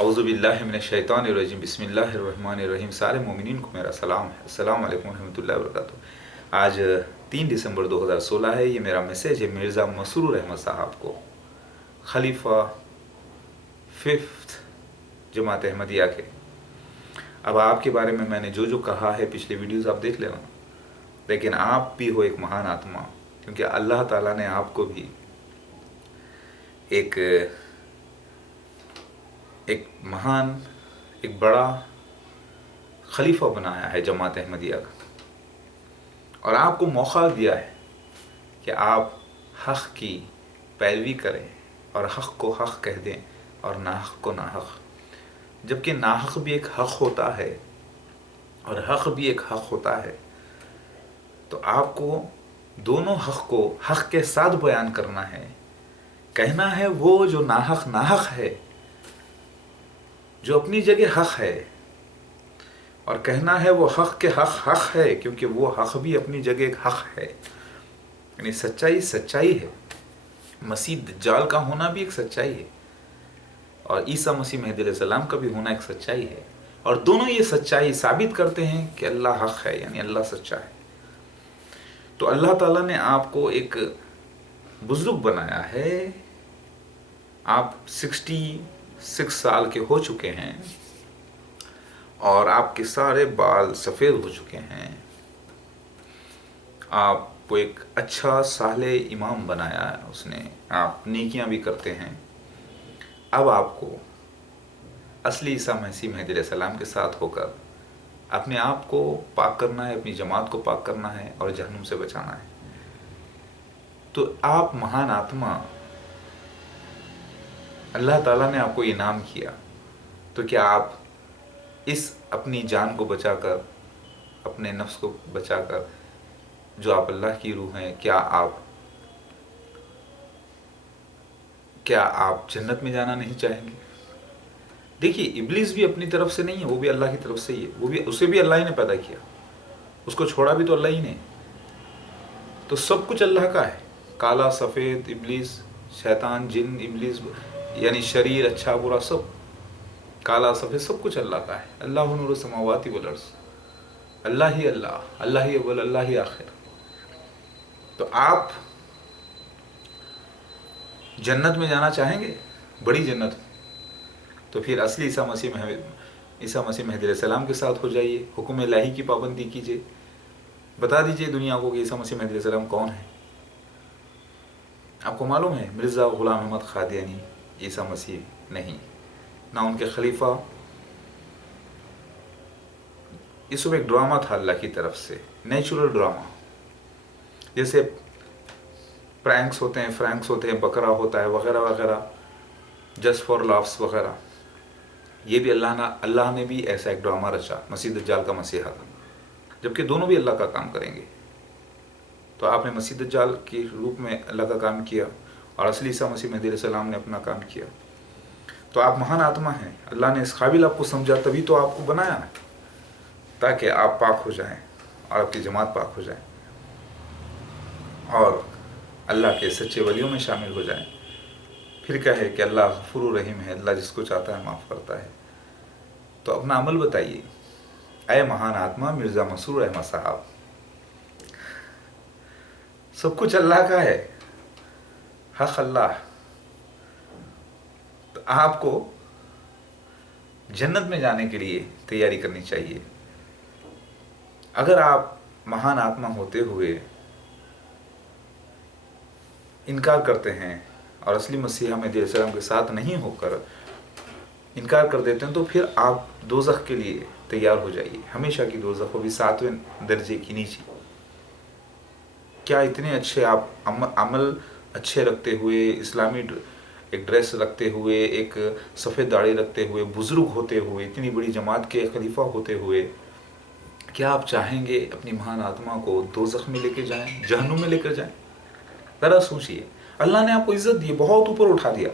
اعوذ باللہ من الشیطان الرجیم بسم اللہ الرحمن الرحیم۔ سارے مومنین کو میرا سلام ہے، السلام علیکم ورحمۃ اللہ وبرکاتہ۔ آج 3 دسمبر 2016 ہے۔ یہ میرا میسیج ہے مرزا مسرور احمد صاحب کو، خلیفہ 5 جماعت احمدیہ کے۔ اب آپ کے بارے میں نے جو کہا ہے پچھلے ویڈیوز آپ دیکھ لینا، لیکن آپ بھی ہو ایک مہان آتما، کیونکہ اللہ تعالیٰ نے آپ کو بھی ایک مہان، ایک بڑا خلیفہ بنایا ہے جماعت احمدیہ کا، اور آپ کو موقع دیا ہے کہ آپ حق کی پیروی کریں اور حق کو حق کہہ دیں اور ناحق کو ناحق، جبکہ ناحق بھی ایک حق ہوتا ہے اور حق بھی ایک حق ہوتا ہے۔ تو آپ کو دونوں حق کو حق کے ساتھ بیان کرنا ہے، کہنا ہے وہ جو ناحق ناحق ہے، جو اپنی جگہ حق ہے، اور کہنا ہے وہ حق کے حق حق ہے، کیونکہ وہ حق بھی اپنی جگہ ایک حق ہے۔ یعنی سچائی سچائی ہے، مسیح دجال کا ہونا بھی ایک سچائی ہے، اور عیسیٰ مسیح مہدی علیہ السلام کا بھی ہونا ایک سچائی ہے، اور دونوں یہ سچائی ثابت کرتے ہیں کہ اللہ حق ہے، یعنی اللہ سچا ہے۔ تو اللہ تعالیٰ نے آپ کو ایک بزرگ بنایا ہے، آپ 66 سال کے ہو چکے ہیں، اور آپ کے سارے بال سفید ہو چکے ہیں، آپ کو ایک اچھا صالح امام بنایا ہے اس نے، آپ نیکیاں بھی کرتے ہیں۔ اب آپ کو اصلی عیسیٰ مسیح مہدی علیہ السلام کے ساتھ ہو کر اپنے آپ کو پاک کرنا ہے، اپنی جماعت کو پاک کرنا ہے اور جہنم سے بچانا ہے۔ تو آپ مہان آتما، اللہ تعالیٰ نے آپ کو انعام کیا، تو کیا آپ اس اپنی جان کو بچا کر، اپنے نفس کو بچا کر، جو آپ اللہ کی روح ہیں، کیا آپ جنت میں جانا نہیں چاہیں گے؟ دیکھیے، ابلیس بھی اپنی طرف سے نہیں ہے، وہ بھی اللہ کی طرف سے ہی ہے، اسے بھی اللہ ہی نے پیدا کیا، اس کو چھوڑا بھی تو اللہ ہی نے۔ تو سب کچھ اللہ کا ہے، کالا سفید، ابلیس، شیطان، جن، ابلیس، یعنی شریر، اچھا برا، سب کالا سفید، سب کچھ اللہ کا ہے۔ اللہ نور السماوات والارض، اللہ ہی اللہ، اللہ ہی اول، اللہ ہی آخر۔ تو آپ جنت میں جانا چاہیں گے، بڑی جنت، تو پھر اصلی عیسیٰ مسیح مہدی علیہ السلام کے ساتھ ہو جائیے، حکم الہی کی پابندی کیجیے، بتا دیجیے دنیا کو کہ عیسیٰ مسیح مہدی علیہ السلام کون ہے۔ آپ کو معلوم ہے مرزا غلام احمد قادیانی عیسیٰ مسیح نہیں، نہ ان کے خلیفہ۔ یہ سب ایک ڈرامہ تھا اللہ کی طرف سے، نیچرل ڈرامہ، جیسے فرینکس ہوتے ہیں، بکرا ہوتا ہے وغیرہ وغیرہ، جسٹ فار لافس وغیرہ۔ یہ بھی اللہ نے بھی ایسا ایک ڈرامہ رچا، مسیح دجال کا مسیحا کا، جبکہ دونوں بھی اللہ کا کام کریں گے۔ تو آپ نے مسیح دجال کے روپ میں اللہ کا کام کیا، اور اصلی عیسیٰ مسیح مہدی علیہ السلام نے اپنا کام کیا۔ تو آپ مہان آتما ہیں، اللہ نے اس قابل آپ کو سمجھا، تبھی تو آپ کو بنایا ہے، تاکہ آپ پاک ہو جائیں اور آپ کی جماعت پاک ہو جائے، اور اللہ کے سچے ولیوں میں شامل ہو جائیں۔ پھر کہے کہ اللہ غفور رحیم ہے، اللہ جس کو چاہتا ہے معاف کرتا ہے۔ تو اپنا عمل بتائیے، اے مہان آتما مرزا مسرور احمد صاحب، سب کچھ اللہ کا ہے، حق اللہ۔ تو آپ کو جنت میں جانے کے لیے تیاری کرنی چاہیے۔ اگر آپ مہان آتما ہوتے ہوئے انکار کرتے ہیں اور اصلی مسیح مہدی علیہ السلام کے ساتھ نہیں ہو کر انکار کر دیتے ہیں، تو پھر آپ دوزخ کے لیے تیار ہو جائیے، ہمیشہ کی دوزخ، وہ بھی 7ویں درجے کی نیچے۔ کیا اتنے اچھے آپ عمل اچھے رکھتے ہوئے، اسلامی ایک ڈریس رکھتے ہوئے، ایک سفید داڑھی رکھتے ہوئے، بزرگ ہوتے ہوئے، اتنی بڑی جماعت کے خلیفہ ہوتے ہوئے، کیا آپ چاہیں گے اپنی مہان آتما کو دوزخ میں لے کے جائیں، جہنم میں لے کر جائیں؟ ذرا سوچئے، اللہ نے آپ کو عزت دی، بہت اوپر اٹھا دیا،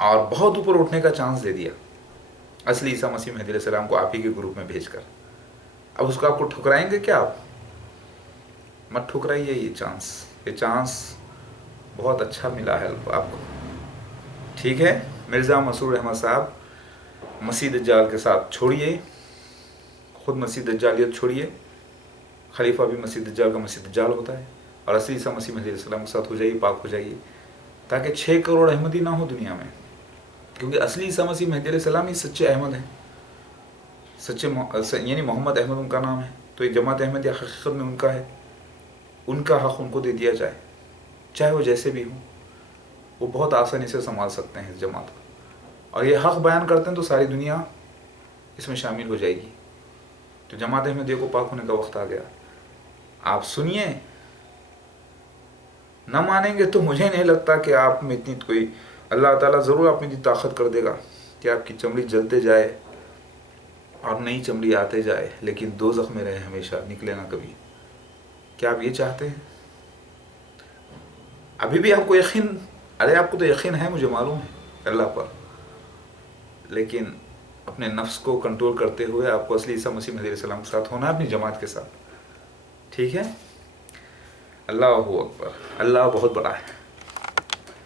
اور بہت اوپر اٹھنے کا چانس دے دیا اصلی عیسیٰ مسیح مہدی علیہ السلام کو آپ ہی کے گروپ میں بھیج کر۔ اب اس کو آپ کو ٹھکرائیں گے کیا؟ آپ مت ٹھکرائیے، یہ چانس بہت اچھا ملا ہے آپ کو، ٹھیک ہے؟ مرزا مسرور احمد صاحب مسیح دجال کے ساتھ چھوڑیے، خود مسیح دجالیت چھوڑیے، خلیفہ بھی مسیح دجال کا مسیح دجال ہوتا ہے، اور اصلی عیسیٰ مسیح علیہ السلام کے ساتھ ہو جائیے، پاک ہو جائیے، تاکہ 6 کروڑ احمدی نہ ہو دنیا میں، کیونکہ اصلی عیسیٰ مسیح مہدی علیہ السلام ہی سچے احمد ہیں، سچے یعنی محمد احمد ان کا نام ہے، تو یہ جماعت احمدیہ حقیقت میں ان کا ہے، ان کا حق ان کو دے دیا جائے، چاہے وہ جیسے بھی ہوں، وہ بہت آسانی سے سنبھال سکتے ہیں اس جماعت کو، اور یہ حق بیان کرتے ہیں تو ساری دنیا اس میں شامل ہو جائے گی، تو جماعت احمدیہ کو پاک ہونے کا وقت آ گیا۔ آپ سنیے، نہ مانیں گے تو مجھے نہیں لگتا کہ آپ میں اتنی کوئی، اللہ تعالیٰ ضرور آپ میں اتنی طاقت کر دے گا کہ آپ کی چمڑی جلتے جائے اور نئی چمڑی آتے جائے، لیکن دوزخ میں رہے ہمیشہ، نکلے نہ کبھی۔ کیا آپ یہ چاہتے ہیں؟ ابھی بھی آپ کو یقین، ارے آپ کو تو یقین ہے، مجھے معلوم ہے اللہ پر، لیکن اپنے نفس کو کنٹرول کرتے ہوئے آپ کو اصلی عیسیٰ مسیح علیہ السلام کے ساتھ ہونا ہے، اپنی جماعت کے ساتھ، ٹھیک ہے؟ اللہ اکبر، اللہ بہت بڑا ہے۔